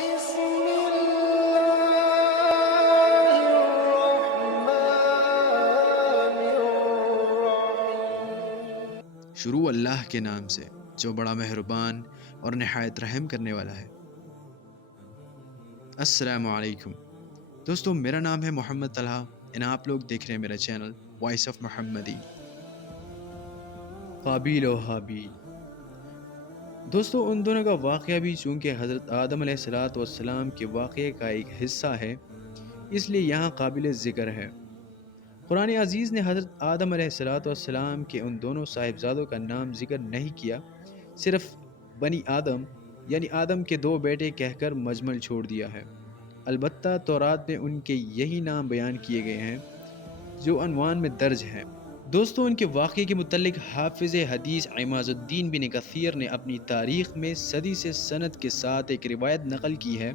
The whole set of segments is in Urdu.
بسم الله الرحمن الرحيم۔ شروع اللہ کے نام سے جو بڑا مہربان اور نہایت رحم کرنے والا ہے۔ السلام علیکم دوستو، میرا نام ہے محمد طلحہ اور آپ لوگ دیکھ رہے ہیں میرا چینل وائس آف محمدی۔ قابیل و حابیل، دوستو ان دونوں کا واقعہ بھی چونکہ حضرت آدم علیہ السلام کے واقعے کا ایک حصہ ہے، اس لیے یہاں قابل ذکر ہے۔ قرآن عزیز نے حضرت آدم علیہ السلام کے ان دونوں صاحبزادوں کا نام ذکر نہیں کیا، صرف بنی آدم یعنی آدم کے دو بیٹے کہہ کر مجمل چھوڑ دیا ہے۔ البتہ تورات میں ان کے یہی نام بیان کیے گئے ہیں جو عنوان میں درج ہیں۔ دوستو ان کے واقعے کے متعلق حافظ حدیث عماد الدین بن کثیر نے اپنی تاریخ میں صدی سے سند کے ساتھ ایک روایت نقل کی ہے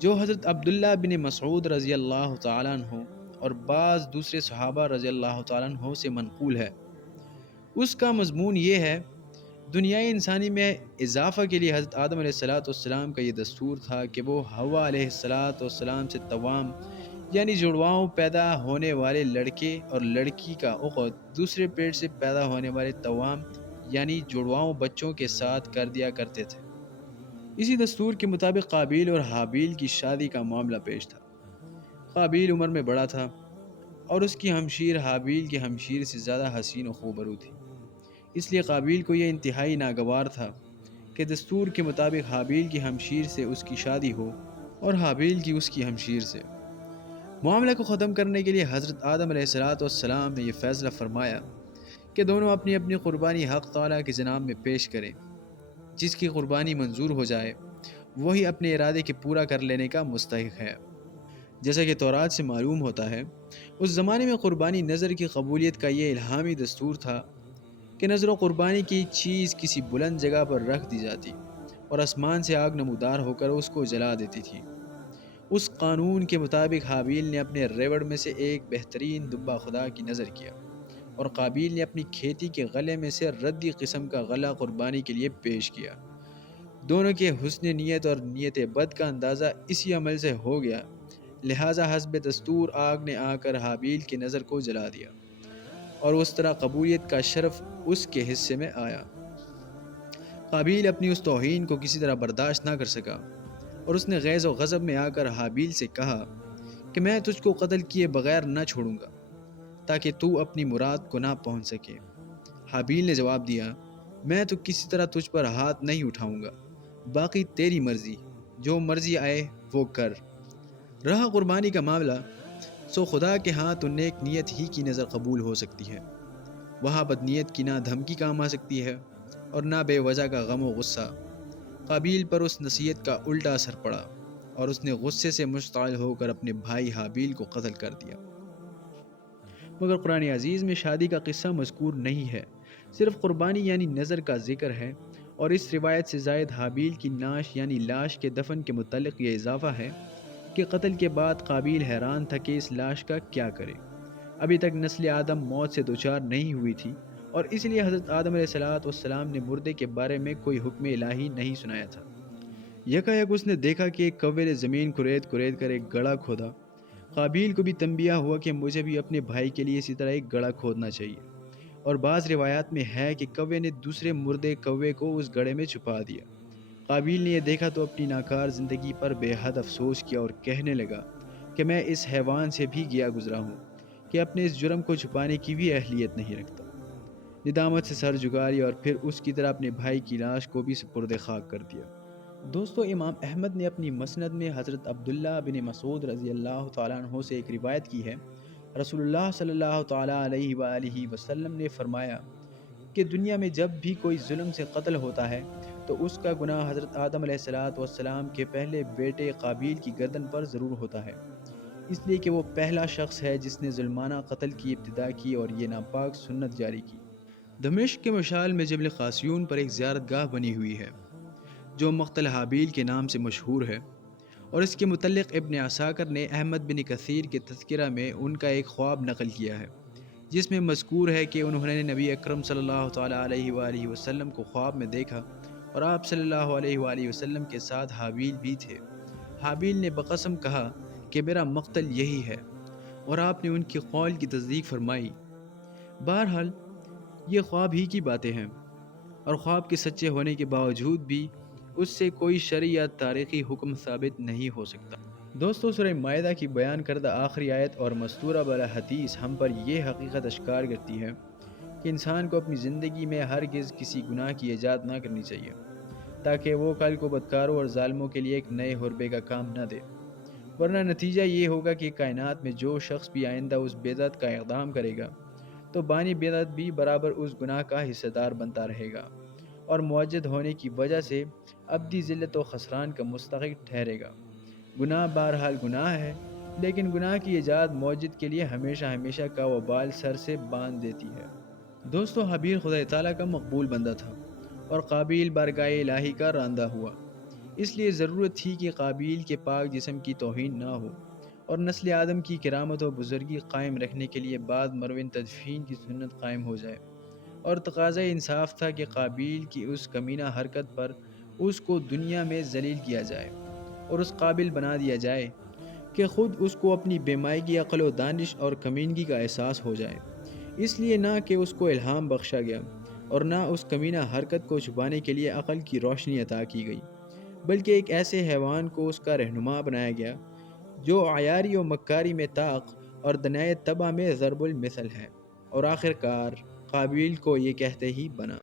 جو حضرت عبداللہ بن مسعود رضی اللہ تعالیٰ عنہ اور بعض دوسرے صحابہ رضی اللہ تعالیٰ عنہ سے منقول ہے۔ اس کا مضمون یہ ہے، دنیائے انسانی میں اضافہ کے لیے حضرت آدم علیہ السلام کا یہ دستور تھا کہ وہ حوا علیہ السلام سے توام یعنی جڑواؤں پیدا ہونے والے لڑکے اور لڑکی کا عقد دوسرے پیٹ سے پیدا ہونے والے توام یعنی جڑواؤں بچوں کے ساتھ کر دیا کرتے تھے۔ اسی دستور کے مطابق قابیل اور حابیل کی شادی کا معاملہ پیش تھا۔ قابیل عمر میں بڑا تھا اور اس کی ہمشیر حابیل کی ہمشیر سے زیادہ حسین و خوبرو تھی، اس لیے قابیل کو یہ انتہائی ناگوار تھا کہ دستور کے مطابق حابیل کی ہمشیر سے اس کی شادی ہو اور حابیل کی اس کی ہمشیر سے۔ معاملے کو ختم کرنے کے لیے حضرت آدم علیہ السلام نے یہ فیصلہ فرمایا کہ دونوں اپنی اپنی قربانی حق تعالیٰ کی جناب میں پیش کریں، جس کی قربانی منظور ہو جائے وہی اپنے ارادے کے پورا کر لینے کا مستحق ہے۔ جیسا کہ تورات سے معلوم ہوتا ہے، اس زمانے میں قربانی نظر کی قبولیت کا یہ الہامی دستور تھا کہ نظر و قربانی کی چیز کسی بلند جگہ پر رکھ دی جاتی اور آسمان سے آگ نمودار ہو کر اس کو جلا دیتی تھی۔ اس قانون کے مطابق حابیل نے اپنے ریوڑ میں سے ایک بہترین دبہ خدا کی نظر کیا اور قابیل نے اپنی کھیتی کے غلے میں سے ردی قسم کا غلہ قربانی کے لیے پیش کیا۔ دونوں کے حسن نیت اور نیت بد کا اندازہ اسی عمل سے ہو گیا، لہٰذا حسب دستور آگ نے آ کر حابیل کی نظر کو جلا دیا اور اس طرح قبولیت کا شرف اس کے حصے میں آیا۔ قابیل اپنی اس توہین کو کسی طرح برداشت نہ کر سکا اور اس نے غیظ و غضب میں آ کر حابیل سے کہا کہ میں تجھ کو قتل کیے بغیر نہ چھوڑوں گا تاکہ تو اپنی مراد کو نہ پہنچ سکے۔ حابیل نے جواب دیا، میں تو کسی طرح تجھ پر ہاتھ نہیں اٹھاؤں گا، باقی تیری مرضی، جو مرضی آئے وہ کر۔ رہا قربانی کا معاملہ، سو خدا کے ہاں تو نیک نیت ہی کی نظر قبول ہو سکتی ہے، وہاں بدنیت کی نہ دھمکی کام آ سکتی ہے اور نہ بے وجہ کا غم و غصہ۔ قابیل پر اس نصیحت کا الٹا اثر پڑا اور اس نے غصے سے مشتعل ہو کر اپنے بھائی حابیل کو قتل کر دیا۔ مگر قرآن عزیز میں شادی کا قصہ مذکور نہیں ہے، صرف قربانی یعنی نظر کا ذکر ہے، اور اس روایت سے زائد حابیل کی نعش یعنی لاش کے دفن کے متعلق یہ اضافہ ہے کہ قتل کے بعد قابیل حیران تھا کہ اس لاش کا کیا کرے۔ ابھی تک نسل آدم موت سے دوچار نہیں ہوئی تھی اور اس لیے حضرت آدم علیہ السلام نے مردے کے بارے میں کوئی حکم الہی نہیں سنایا تھا۔ یکایک اس نے دیکھا کہ ایک کوے نے زمین کھرید کر ایک گڑھا کھودا۔ قابیل کو بھی تنبیہ ہوا کہ مجھے بھی اپنے بھائی کے لیے اسی طرح ایک گڑھا کھودنا چاہیے، اور بعض روایات میں ہے کہ کوے نے دوسرے مردے کوے کو اس گڑھے میں چھپا دیا۔ قابیل نے یہ دیکھا تو اپنی ناکار زندگی پر بے حد افسوس کیا اور کہنے لگا کہ میں اس حیوان سے بھی گیا گزرا ہوں کہ اپنے اس جرم کو چھپانے کی بھی اہلیت نہیں رکھتا۔ ندامت سے سر جھکا لیا اور پھر اس کی طرح اپنے بھائی کی لاش کو بھی سپرد خاک کر دیا۔ دوستو امام احمد نے اپنی مسند میں حضرت عبداللہ بن مسعود رضی اللہ تعالیٰ عنہ سے ایک روایت کی ہے، رسول اللہ صلی اللہ تعالیٰ علیہ وآلہ وسلم نے فرمایا کہ دنیا میں جب بھی کوئی ظلم سے قتل ہوتا ہے تو اس کا گناہ حضرت آدم علیہ السلام کے پہلے بیٹے قابیل کی گردن پر ضرور ہوتا ہے، اس لیے کہ وہ پہلا شخص ہے جس نے ظلمانہ قتل کی ابتدا کی اور یہ ناپاک سنت جاری کی۔ دمشق کے مشال میں جبل قاسیون پر ایک زیارت گاہ بنی ہوئی ہے جو مقتل حابیل کے نام سے مشہور ہے، اور اس کے متعلق ابن عساکر نے احمد بن کثیر کے تذکرہ میں ان کا ایک خواب نقل کیا ہے جس میں مذکور ہے کہ انہوں نے نبی اکرم صلی اللہ تعالیٰ علیہ وآلہ وسلم کو خواب میں دیکھا اور آپ صلی اللہ علیہ وآلہ وسلم کے ساتھ حابیل بھی تھے۔ حابیل نے بقسم کہا کہ میرا مقتل یہی ہے، اور آپ نے ان کی قول کی تصدیق فرمائی۔ بہرحال یہ خواب ہی کی باتیں ہیں، اور خواب کے سچے ہونے کے باوجود بھی اس سے کوئی شرعی یا تاریخی حکم ثابت نہیں ہو سکتا۔ دوستو، سورہ مائدہ کی بیان کردہ آخری آیت اور مستورہ بلا حدیث ہم پر یہ حقیقت اشکار کرتی ہے کہ انسان کو اپنی زندگی میں ہرگز کسی گناہ کی ایجاد نہ کرنی چاہیے، تاکہ وہ کل کو بدکاروں اور ظالموں کے لیے ایک نئے حربے کا کام نہ دے، ورنہ نتیجہ یہ ہوگا کہ کائنات میں جو شخص بھی آئندہ اس بدعت کا اقدام کرے گا تو بانی بدعت بھی برابر اس گناہ کا حصہ دار بنتا رہے گا، اور معجد ہونے کی وجہ سے ابدی ذلت و خسران کا مستحق ٹھہرے گا۔ گناہ بہرحال گناہ ہے، لیکن گناہ کی ایجاد معجد کے لیے ہمیشہ ہمیشہ کا وبال سر سے باندھ دیتی ہے۔ دوستو، حابیل خدا تعالیٰ کا مقبول بندہ تھا اور قابیل بارگاہ الہی کا راندہ ہوا، اس لیے ضرورت تھی کہ قابیل کے پاک جسم کی توہین نہ ہو اور نسل آدم کی کرامت و بزرگی قائم رکھنے کے لیے بعد مروین تدفین کی سنت قائم ہو جائے، اور تقاضۂ انصاف تھا کہ قابیل کی اس کمینہ حرکت پر اس کو دنیا میں ذلیل کیا جائے اور اس قابل بنا دیا جائے کہ خود اس کو اپنی بے مائگی عقل و دانش اور کمینگی کا احساس ہو جائے۔ اس لیے نہ کہ اس کو الہام بخشا گیا اور نہ اس کمینہ حرکت کو چھپانے کے لیے عقل کی روشنی عطا کی گئی، بلکہ ایک ایسے حیوان کو اس کا رہنما بنایا گیا جو عیاری و مکاری میں طاق اور دنائے طبع میں ضرب المثل ہے، اور آخر کار قابیل کو یہ کہتے ہی بنا۔